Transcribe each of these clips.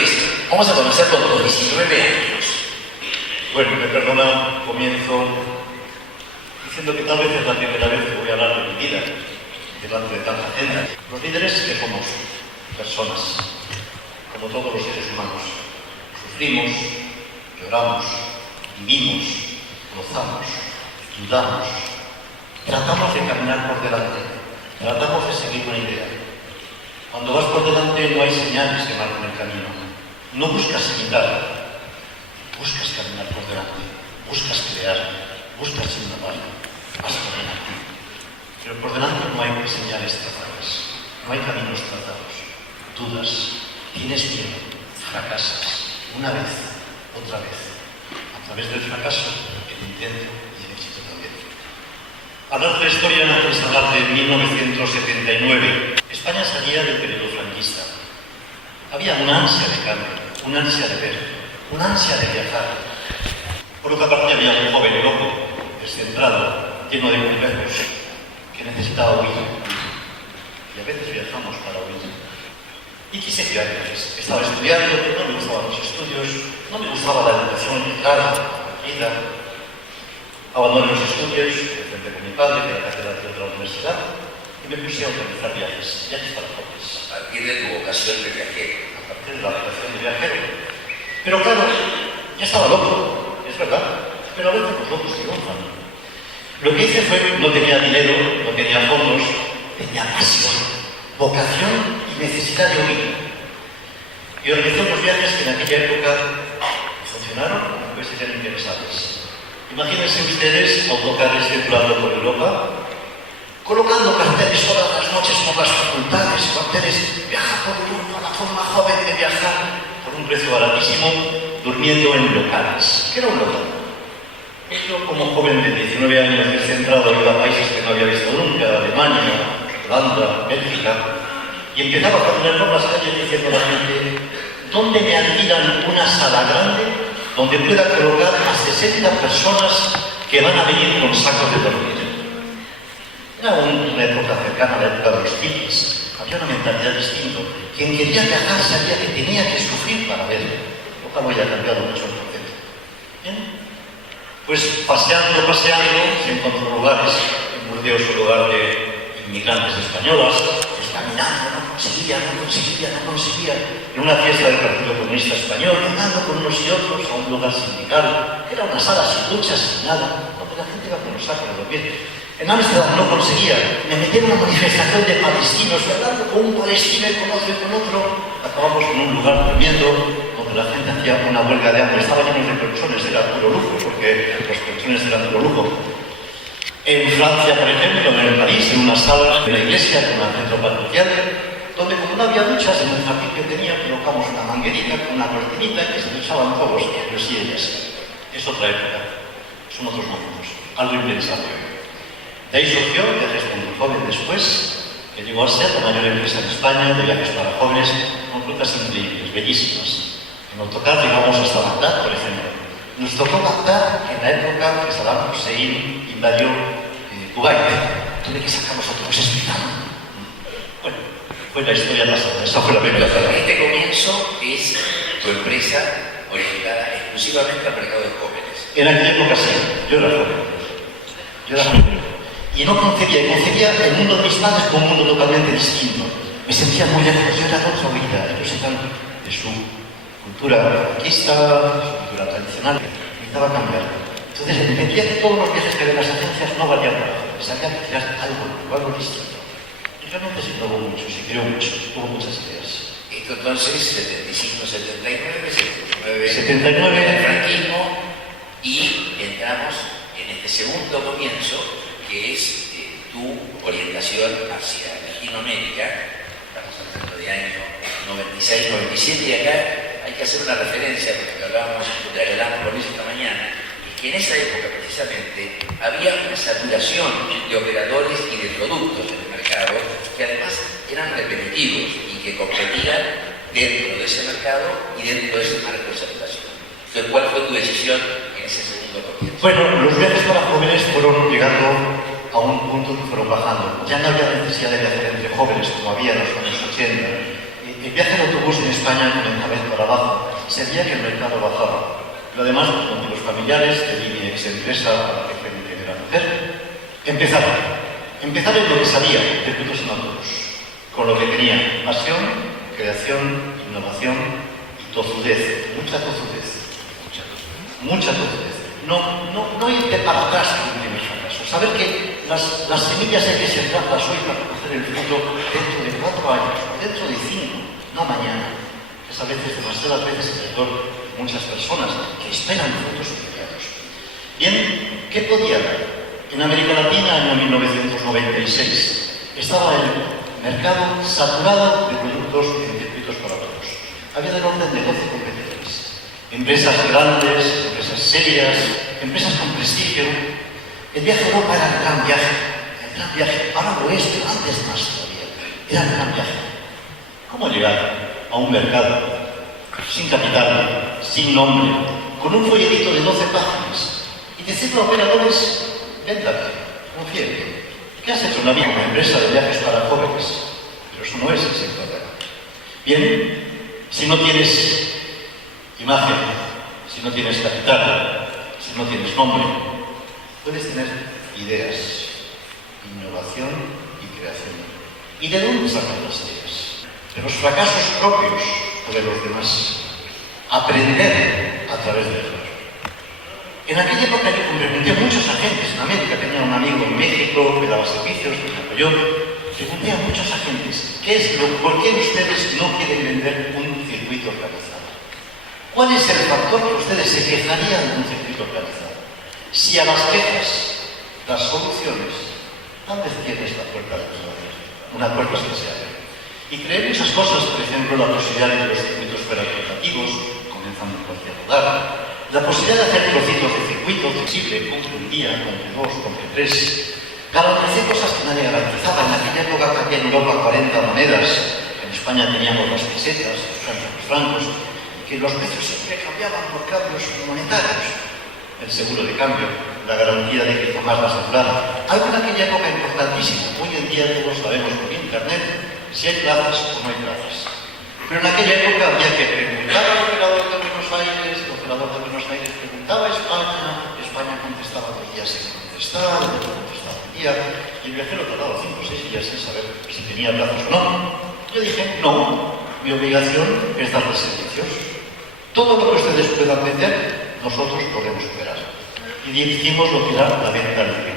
Luis, vamos a comenzar con tus 19 años. Bueno, me perdona, comienzo diciendo que tal vez es la primera vez que voy a hablar de mi vida delante de tanta gente. Los líderes que somos personas, como todos los seres humanos. Sufrimos, lloramos, vivimos, gozamos, dudamos, tratamos de caminar por delante, tratamos de seguir una idea. Cuando vas por delante no hay señales que marquen el camino. No buscas imitar, buscas caminar por delante, buscas crear, buscas innovar, vas por delante. Pero por delante no hay señales trazadas, no hay caminos trazados. Dudas, tienes miedo, fracasas, una vez, otra vez. A través del fracaso, el intento y el éxito también. Hablar de la historia es hablar de 1979. España salía del periodo franquista. Había una ansia de cambio, una ansia de ver, una ansia de viajar. Por otra parte había un joven loco, descentrado, lleno de complejos, que necesitaba huir. Y a veces viajamos para huir. Y quise viajes. Estaba estudiando, no me gustaban los estudios, no me gustaba la educación clara, la vida. Abandoné los estudios, me enfrenté con mi padre, que era catedrático de otra universidad, y me puse a organizar viajes para jóvenes. A partir de tu vocación de viajero. A partir de la vocación de viajero. Pero claro, ya estaba loco, es verdad, pero a veces los locos triunfan. Lo que hice fue, no tenía dinero, no tenía fondos, tenía pasión, vocación y necesidad de huir. Y organizé unos viajes que en aquella época funcionaron, aunque serían interesantes. Imagínense ustedes autocares circulando por Europa, colocando carteles todas las noches por las facultades, carteles, viaja por Europa, la forma joven de viajar, por un precio baratísimo, durmiendo en locales. ¿Qué era un local? Yo, como joven de 19 años descentrado, iba a países que no había visto nunca, Alemania, Holanda, Bélgica, y empezaba a caminar por las calles diciendo a la gente, ¿dónde me alquilan una sala grande donde pueda colocar a 60 personas que van a venir con sacos de dormir? Era una época cercana a la época de los hippies. Había una mentalidad distinta. Quien quería viajar sabía que tenía que sufrir para ver. Ojalá haya cambiado mucho el concepto. Bien. Pues paseando, se encontró lugares. En Burdeos, un lugar de inmigrantes españolas. Pues caminando, no conseguía. En una fiesta del Partido Comunista Español, andando con unos y otros a un lugar sindical. Era una sala sin duchas, sin nada. Donde la gente iba con los sacos de dormir. En Ámsterdam no conseguía. Me metí en una manifestación de palestinos, y hablando con un palestino y con otro. Acabamos en un lugar durmiendo, donde la gente hacía una huelga de hambre. Estaba lleno de colchones, era puro lujo, porque los colchones eran puro lujo. En Francia, por ejemplo, en París, en una sala de la iglesia, con un centro parroquial, donde como no había duchas, en el jardín que tenía, colocamos una manguerita con una cortinita que se duchaban todos, ellos y ellas. Es otra época, son otros momentos, algo impensable. De ahí surgió Viajes con un joven después, que llegó a ser la mayor empresa en España de viajes para jóvenes, con rutas increíbles, bellísimas. En autocar llegamos hasta Bagdad, por ejemplo. Nos tocó Bagdad en la época que Saddam Hussein invadió Kuwait, donde que sacamos autobuses pitando. Bueno, fue la historia pasada, esa fue la primera etapa. Este comienzo es tu empresa orientada exclusivamente al mercado de jóvenes. En aquella época sí, yo era joven. Y no concebía el mundo de mis padres como un mundo totalmente distinto. Me sentía muy lejos, yo era de otra vida. Ellos eran de su cultura franquista, su cultura tradicional. Necesitaba cambiar. Entonces entendía que todos los viajes que había en las agencias no valían para jóvenes. Había que crear algo distinto. Y realmente se innovó mucho, se creó mucho, hubo muchas ideas. Esto entonces, 75, 79, 79 el franquismo, y entramos en este segundo comienzo, que es tu orientación hacia Latinoamérica. Estamos hablando de año 96, 97, y acá hay que hacer una referencia, porque hablábamos con eso esta mañana, y que en esa época precisamente había una saturación de operadores y de productos en el mercado, que además eran repetitivos y que competían dentro de ese mercado y dentro de ese marco de saturación. Entonces, ¿cuál fue tu decisión en ese segundo comienzo? Bueno, los viajes para jóvenes fueron llegando a un punto que fueron bajando. Ya no había necesidad de viajar entre jóvenes como había en los años 80. el viaje en autobús en España con el cabeza para abajo se veía que el mercado bajaba. Pero además, con los familiares de mi ex empresa a la que fue mi primera mujer, empezar en lo que sabía, circuitos en autobús, con lo que tenía: pasión, creación, innovación y tozudez, mucha tozudez. No irte para atrás en el primer fracaso. Saber que las semillas hay que sembrarlas hoy para recoger el fruto dentro de 4 años, o dentro de 5, no mañana. Es a veces, demasiadas veces, el error de muchas personas que esperan frutos inmediatos. Bien, ¿qué podía haber? En América Latina, en 1996, estaba el mercado saturado de productos en circuitos para todos. Había del orden de 12 competidores. Empresas grandes, empresas serias, empresas con prestigio. El viaje a Europa era el gran viaje. Ahora lo es, pero antes más todavía. Era el gran viaje. ¿Cómo llegar a un mercado sin capital, sin nombre, con un folletito de 12 páginas y decirle a operadores: véndate, confíe? ¿Qué has hecho? Una empresa de viajes para jóvenes. Pero eso no es el sector de acá. Bien, si no tienes imagen, si no tienes capital, si no tienes nombre, puedes tener ideas, innovación y creación. ¿Y de dónde sacan las ideas? De los fracasos propios o de los demás. Aprender a través del error. En aquella época yo pregunté a muchos agentes en América. Tenía un amigo en México que daba servicios, que me apoyó. Pregunté a muchos agentes: ¿por qué ustedes no quieren vender un circuito organizado? ¿Cuál es el factor que ustedes se quejarían de un circuito organizado? Si a las quejas, las soluciones, tal vez tienes la puerta de una puerta especial. Y creé muchas cosas, por ejemplo, la posibilidad de que los circuitos fueran rotativos, comenzando por rodar, la posibilidad de hacer trocitos de circuito flexible, compre un día, compre 2, compre 3. Garanticé cosas que nadie garantizaba. En aquella época había en Europa 40 monedas. En España teníamos las pesetas, los francos, que los precios siempre cambiaban por cambios monetarios. El seguro de cambio, la garantía de que jamás vas a durar. Algo en aquella época importantísimo. Hoy en día todos sabemos por internet si hay plazas o no hay plazas. Pero en aquella época había que preguntar al operador de Buenos Aires, el operador de Buenos Aires preguntaba a España contestaba 2 días sin contestar, contestaba un día, y el viajero tardaba 5 o 6 días sin saber si tenía plazas o no. Yo dije: no, mi obligación es darles servicios. Todo lo que ustedes puedan vender, nosotros podemos operar. Y hicimos lo que era la venta libre.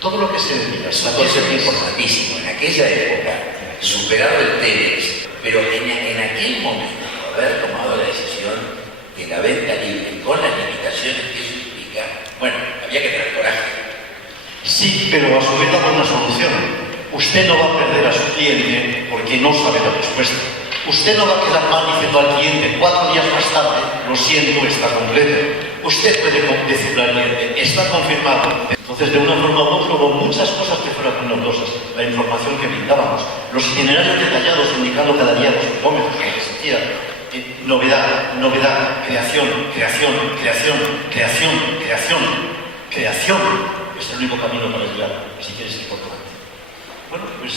Todo lo que se vendía. Es un concepto importantísimo. En aquella época, superado el Telex, pero en aquel momento, haber tomado la decisión de la venta libre con las limitaciones que eso implica, bueno, había que tener coraje. Sí, pero a su vez daba una solución. Usted no va a perder a su cliente porque no sabe la respuesta. Usted no va a quedar mal diciendo al cliente 4 días más tarde: lo siento, está completo. Usted puede decirle al cliente: está confirmado. Entonces, de una forma u otra, hubo muchas cosas que fueron novedosas. La información que brindábamos, los itinerarios detallados indicando cada día los kilómetros que se hacía. Novedad, creación. Es el único camino para llegar, si quieres ir por delante. Bueno, pues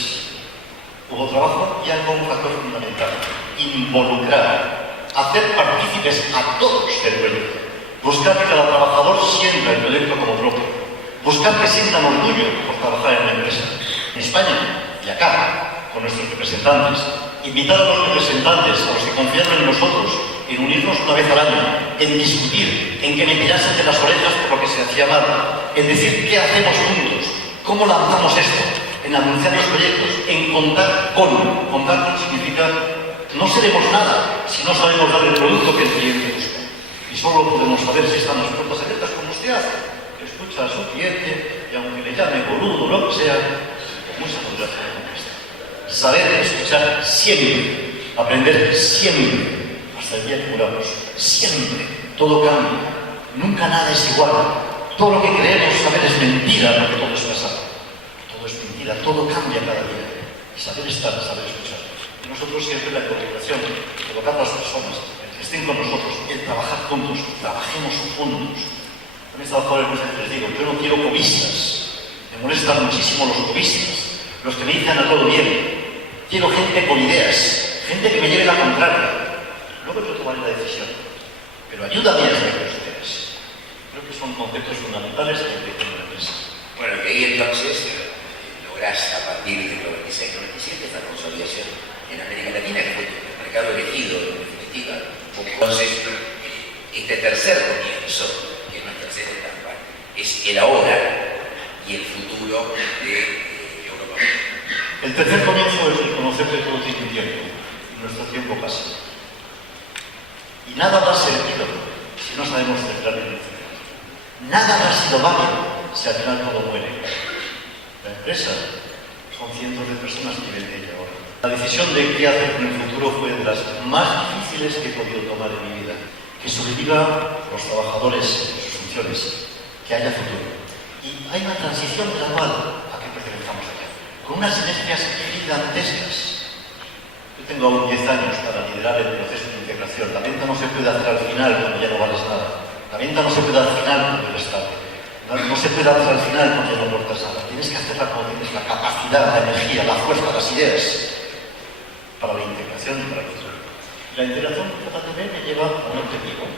hubo trabajo y algo, un factor fundamental: involucrar, hacer partícipes a todos del proyecto, buscar que cada trabajador sienta el proyecto como propio, buscar que sientan orgullo por trabajar en una empresa. En España y acá, con nuestros representantes, invitar a los representantes, a los que confiaron en nosotros, en unirnos una vez al año, en discutir, en que me tirasen de las orejas por lo que se hacía mal, en decir qué hacemos juntos, cómo lanzamos esto, en anunciar los proyectos, en contar con. Contar con significa: no seremos nada si no sabemos dar el producto que el cliente busca. Y solo podemos saber si están las puertas abiertas, como usted hace, que escucha a su cliente y aunque le llame boludo o lo que sea, con mucha moderación contesta. Saber escuchar siempre, aprender siempre, hasta el día que muramos. Siempre, todo cambia, nunca nada es igual. Todo lo que creemos saber es mentira, porque todo es pasado. Todo es mentira, todo cambia cada día. Y saber estar, saber escuchar. Y nosotros siempre la colaboración, colocar a las personas, el que estén con nosotros, el trabajar juntos, trabajemos juntos. Con esta favor les digo: yo no quiero cobistas. Me molestan muchísimo los cobistas, los que me dicen a todo bien. Quiero gente con ideas, gente que me lleve la contraria. Luego yo tomaré la decisión. Pero ayúdame a hacer los ustedes. Creo que son conceptos fundamentales en la dirección de la empresa. Bueno, que ahí entonces lográs a partir del 96-97 esta consolidación en América Latina, que fue el mercado elegido en definitiva. Entonces, este tercer comienzo, que es nuestra tercera etapa, es el ahora y el futuro de Europa. El tercer comienzo es el conocer que todo tiene un tiempo, y nuestro tiempo pasa. Y nada da sentido si no sabemos centrar en el final. Nada ha sido válido si al final todo muere. La empresa son cientos de personas que viven de ella ahora. La decisión de qué hacer con el futuro fue de las más difíciles que he podido tomar en mi vida. Que sobrevivan los trabajadores en sus funciones, que haya futuro. Y hay una transición gradual a que pertenezcamos allá, con unas sinergias gigantescas. Yo tengo aún 10 años para liderar el proceso de integración. La venta no se puede hacer al final cuando ya no vales nada. La venta no se puede hacer al final cuando eres tarde. No se puede hacer al final cuando ya no aportas nada. Tienes que hacerla cuando tienes la capacidad, la energía, la fuerza, las ideas para la integración y para el futuro. La integración de JTB me lleva a un objetivo.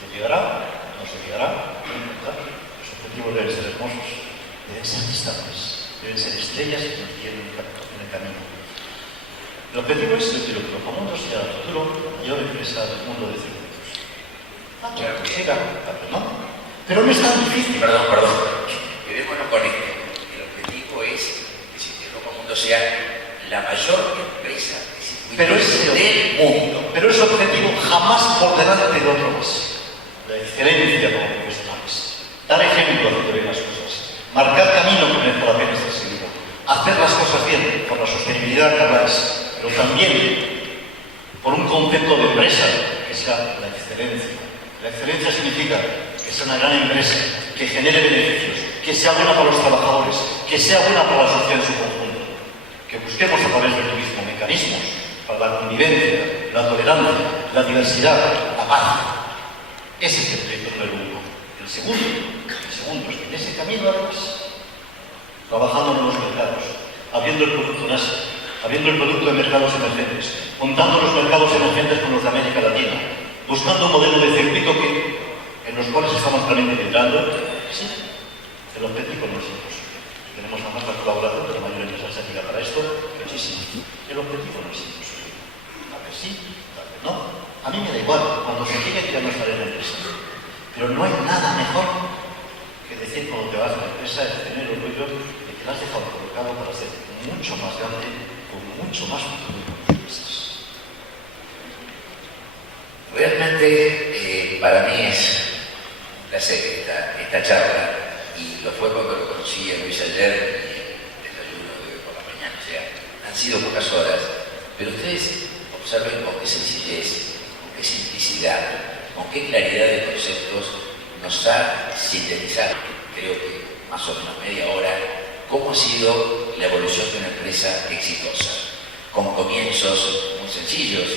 ¿Se llegará? ¿No se llegará? No importa. Los objetivos deben ser hermosos, deben ser distantes, deben ser estrellas que nos guíen en el camino. El objetivo es que lo que Propamundo sea el futuro la mayor empresa del mundo de circuitos. Claro que sí, ¿no? Pero no es tan difícil. Perdón. Quedémonos con esto. El objetivo es que Propamundo sea la mayor empresa de circuitos del mundo. Pero ese objetivo jamás por delante de otro más. La excelencia como profesionales. Dar ejemplo haciendo bien las cosas. Marcar camino que merece la pena ser seguido. Hacer las cosas bien por la sostenibilidad que habláis. Pero también por un concepto de empresa que sea la excelencia. La excelencia significa que sea una gran empresa, que genere beneficios, que sea buena para los trabajadores, que sea buena para la sociedad en su conjunto. Que busquemos a través del turismo mecanismos para la convivencia, la tolerancia, la diversidad, la paz. Ese es el proyecto número uno. El segundo es que en ese camino además, trabajando en nuevos mercados, abriendo el producto en Asia, abriendo el producto de mercados emergentes, montando los mercados emergentes con los de América Latina, buscando un modelo de circuito en los cuales estamos realmente entrando. Sí, el objetivo no es imposible. Tenemos además la colaboración de la mayor empresa asiática para esto, muchísimo. El objetivo no es imposible. A ver sí, tal vez no. A mí me da igual, cuando se llegue ya no estaré en la empresa. Pero no hay nada mejor que decir cuando te vas a la empresa es tener orgullo de que la has dejado colocado para ser mucho más grande, con mucho más futuro que empresas. Realmente para mí es un placer esta charla, y lo fue cuando lo conocí a Luis ayer y el desayuno de por la mañana. O sea, han sido pocas horas, pero ustedes observen con qué sencillez, con qué simplicidad, con qué claridad de conceptos nos ha sintetizado, creo que más o menos media hora, cómo ha sido la evolución de una empresa exitosa, con comienzos muy sencillos,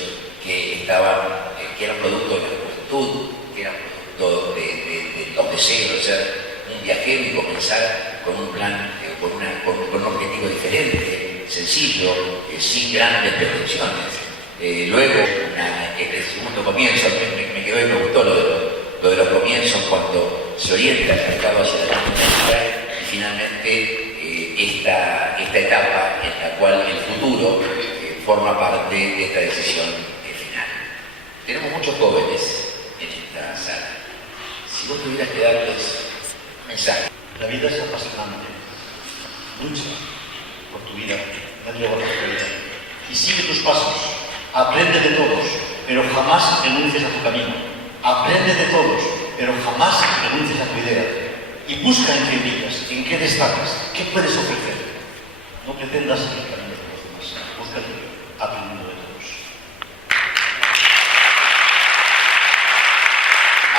que eran producto de la juventud, que eran producto de los deseos de ser un viajero y comenzar con un plan, con un objetivo diferente, sencillo, sin grandes pretensiones. Luego, el segundo comienzo, me quedó y me gustó lo de los comienzos cuando se orienta el mercado hacia la tecnología, y finalmente esta etapa en la cual el futuro forma parte de esta decisión final. Tenemos muchos jóvenes en esta sala. Si vos tuvieras que darles un mensaje. La vida es apasionante. Lucha por tu vida, nadie va a tu vida. Y sigue tus pasos. Aprende de todos, pero jamás renuncies a tu camino. Aprende de todos, pero jamás renuncies a tu idea. Y busca en qué brillas, en qué destacas, qué puedes ofrecer. No pretendas seguir el camino de los demás. Busca el tuyo, aprendiendo de todos.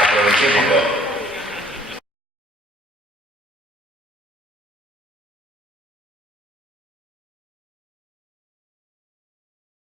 Aprovechémoslo.